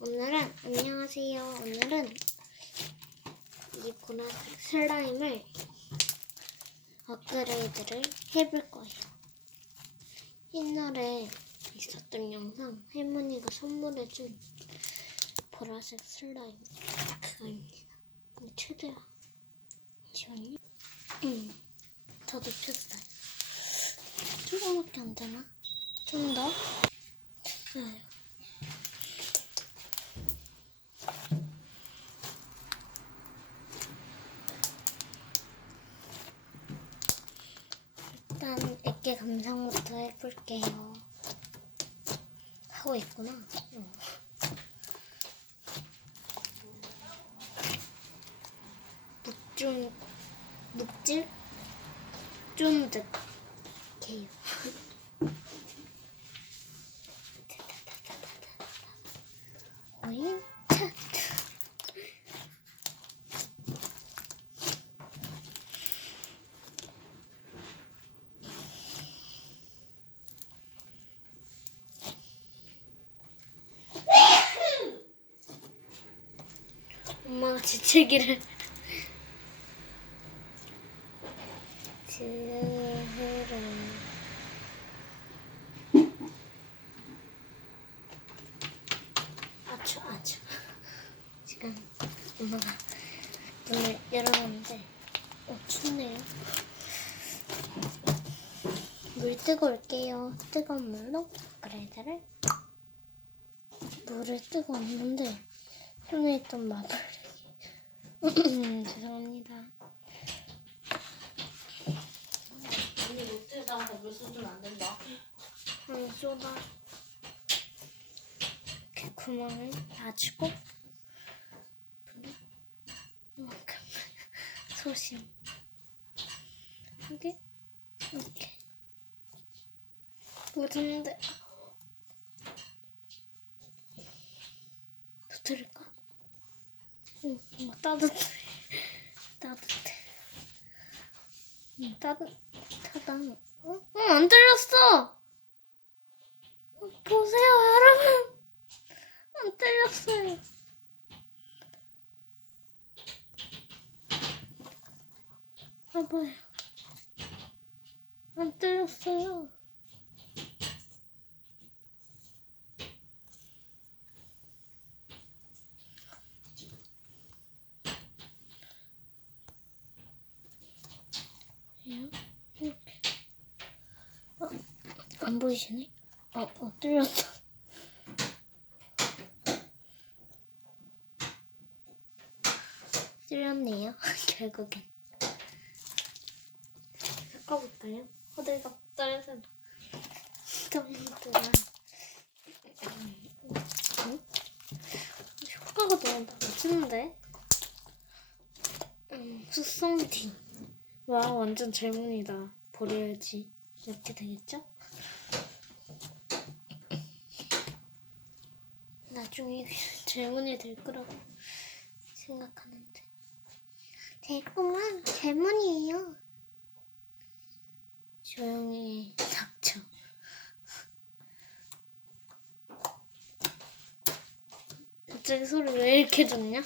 오늘은 안녕하세요. 오늘은 이 보라색 슬라임을 업그레이드를 해볼 거예요. 옛날에 있었던 영상 할머니가 선물해준 보라색 슬라임 그거입니다. 근데 최대한 잠시만요. 응, 더 높였어요. 조금밖에 안 되나? 좀 더? 네. 일 단 액계 감상부터 해볼게요. 하고 있구나. 어. 묵중 묵질 쫀득 게요. 오인 차트. 엄마가 지으름 아추 아추 지금 엄마가 문을 열어놨는데 어 춥네요. 물 뜨고 올게요. 뜨거운 물로 그레이드를. 물을 뜨고 왔는데 손에 있던 마블이 죄송합니다. 언니 못뜨다가 물 쏟으면 안 된다. 한 쏟아 이렇게 구멍을 놔주고? 이만큼. 소심. 하게? 이렇게. 묻었는데 터뜨릴까? 응, 엄마 따뜻해 따뜻해 응, 따뜻하다 어? 응, 안 들렸어 보세요, 여러분. 안 때렸어요. 봐봐요. 안 때렸어요. 이렇게. 어, 안 보이시네? 어, 어, 뚫렸다. 뚫렸네요, 결국엔. 섞어볼까요? 호들갑 떨어져. 정도가. 응? 효과가 너무 낮은데? 음, 숙성 D. 와, 완전 젊은이다. 버려야지. 이렇게 되겠죠? 나중에 젊은이 될 거라고 생각하는데. 됐구만 젊은이에요. 조용히 닥쳐. 갑자기 소리 왜 이렇게 좋냐?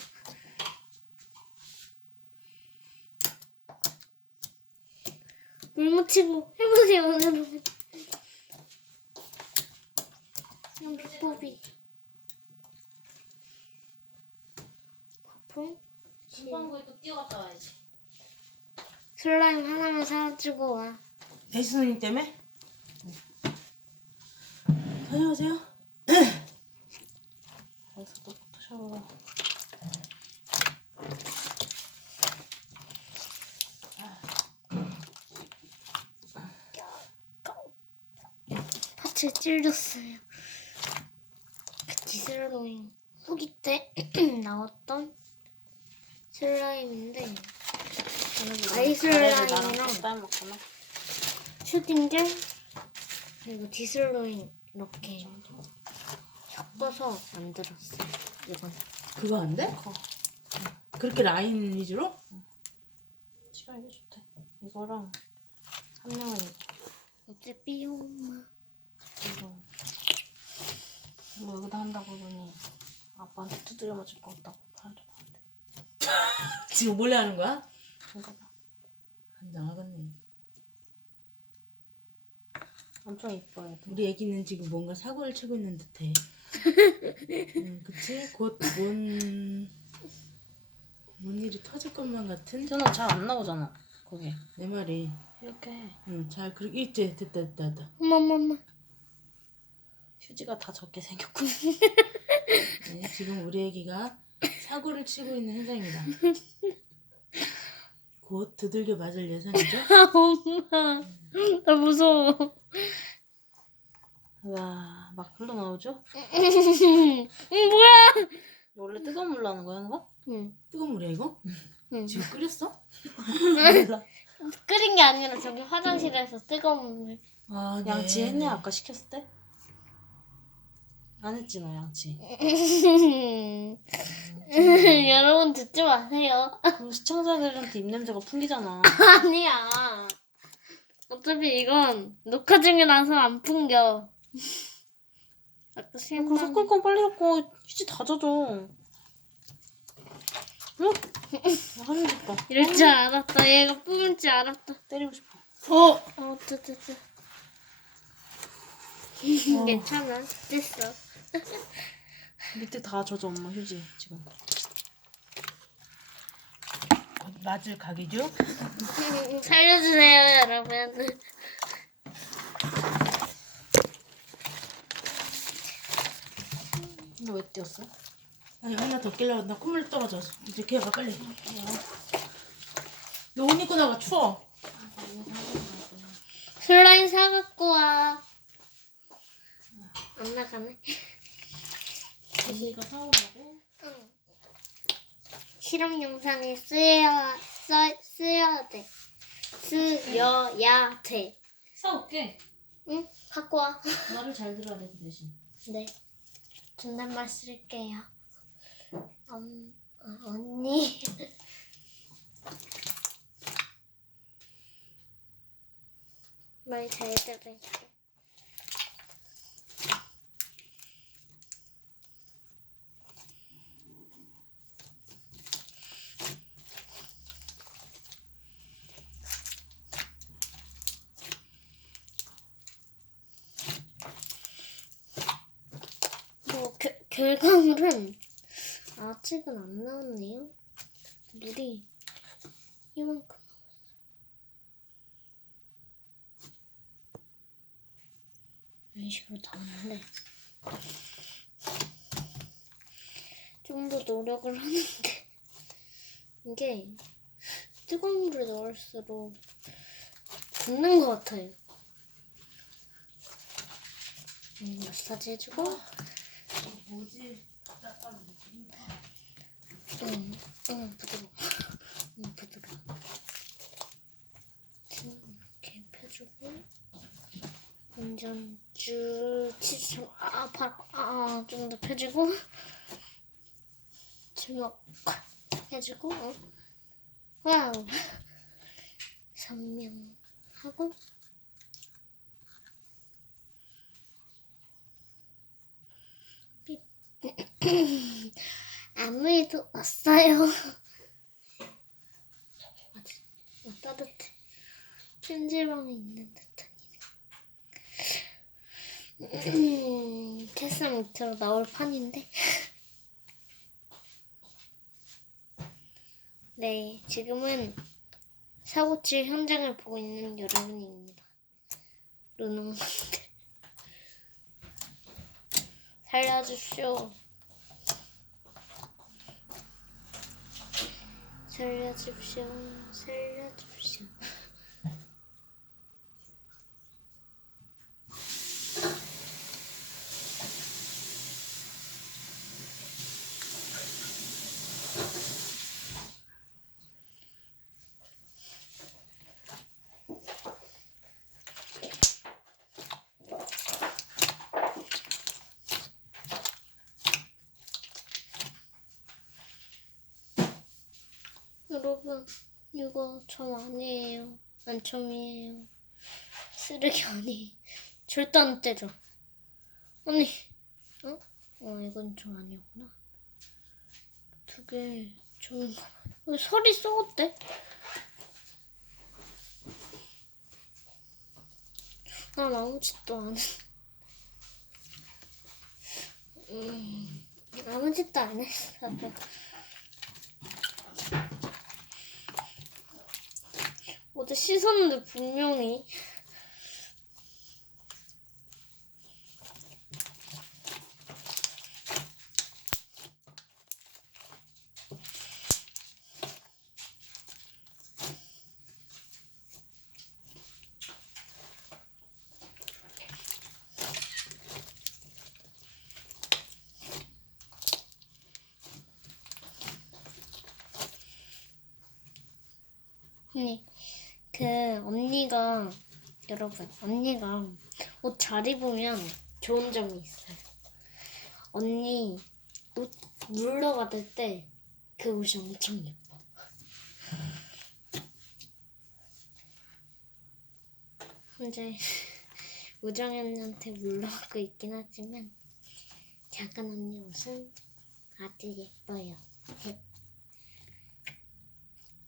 물 묻히고 해보세요 그냥 비법이 거품 중방구에 또 뛰어갔다 와야지. 슬라임 하나만 사주고 와 배수님 때문에? 다녀오세요. 여기서 또 포토샵으로. 팥을 찔렸어요 그 디슬로잉 후기 때 나왔던 슬라임인데 아이슬라임이랑 따먹구나. 슈팅젤 그리고 디슬로잉 이렇게 섞어서 만들었어요 이건 그거 안 돼? 그렇게 라인 위주로? 시간 이게 좋대. 이거랑 한 명은 이거. 어차피 엄마 이거. 이거 여기다 한다고 그러니 아빠한테 두드려 맞을 것 같다고 하는데. 지금 몰래 하는 거야? 그런가 봐. 한장하겠네. 엄청 이뻐요. 우리 애기는 지금 뭔가 사고를 치고 있는 듯해. 음, 그치? 곧 뭔, 뭔 일이 터질 것만 같은 태어나 잘안 나오잖아. 그게. 내 말이. 이렇게 응, 잘, 그렇게, 있지? 됐다, 됐다, 됐다. 어머 어머 어머. 휴지가 다 적게 생겼군. 네, 지금 우리 애기가 사고를 치고 있는 현장입니다. 곧 두들겨 맞을 예상이죠? 아 엄마. 나 무서워. 와, 막 흘러나오죠? 응 뭐야? 원래 뜨거운 물로 하는 거야, 이거? 응. 뜨거운 물이야, 이거? 응. 지금 끓였어? 몰라. 끓인 게 아니라 저기 화장실에서 뜨거운 물. 아, 네. 양치 했네, 아까 시켰을 때? 안 했지, 너 양치. 여러분 듣지 마세요. 그럼 시청자들한테 입냄새가 풍기잖아. 아니야. 어차피 이건 녹화 중이라서 안 풍겨. 아까 그럼 생각. 섞을 건 빨리 섞고 휴지 다 젖어. 응? 하는 싶어. 이럴 줄 알았다. 얘가 뿜을 줄 알았다. 때리고 싶어. 어! 어, 뜨뜨뜨. 괜찮아. 됐어. 밑에 다 젖어, 엄마 휴지, 지금. 곧 맞을 각이죠? 살려주세요, 여러분. 너왜 뛰었어? 아니, 하나 더 끼려고 나 콧물 떨어져서. 이제 걔가 빨리. 너 옷 입고 나가, 추워. 슬라임 사갖고 와. 안 나가네. 언니가 사오라고? 응. 실험 영상에 쓰여야, 써, 쓰여야 돼. 쓰여야 돼. 사올게. 응? 갖고 와. 말을 잘 들어야 돼, 그 대신. 네. 존댓말 쓸게요. 음, 어, 언니. 말 잘. 뭐 겨, 결과물은 아직은 안 나왔네요. 물이 이만큼. 이런 식으로 나왔는데 좀 더 노력을 하는데 이게 뜨거운 물에 넣을수록 굳는 것 같아요. 음, 마사지 해주고? 응, 응, 부드러워. 응, 부드러워. 이렇게 펴주고, 완전 쭉 치즈 좀, 아, 아파. 아, 좀 더 펴주고, 주먹 해주고, 어? 와우. 선명하고, 아무 일도 없어요. 어, 따뜻해. 찜질방에 있는 듯한 음, 캐슬 밑으로 나올 판인데. 네, 지금은 사고칠 현장을 보고 있는 여러분입니다. 루노분들 살려주십시오. 살려주십시오. 여러분, 이거 점 아니에요. 안점이에요. 쓰레기 아니. 절대 안 떼죠. 아니, 어? 어, 이건 점 아니었구나. 두 개, 좀, 왜 설이 썩었대? 난 아무 짓도 안 해. 음, 아무 짓도 안 했어. 나한테 씻었는데 분명히 네. 그 언니가 여러분 언니가 옷 잘 입으면 좋은 점이 있어요. 언니 옷 물러 받을 때 그 옷이 엄청 예뻐. 현재 우정 언니한테 물러가고 있긴 하지만 작은 언니 옷은 아주 예뻐요.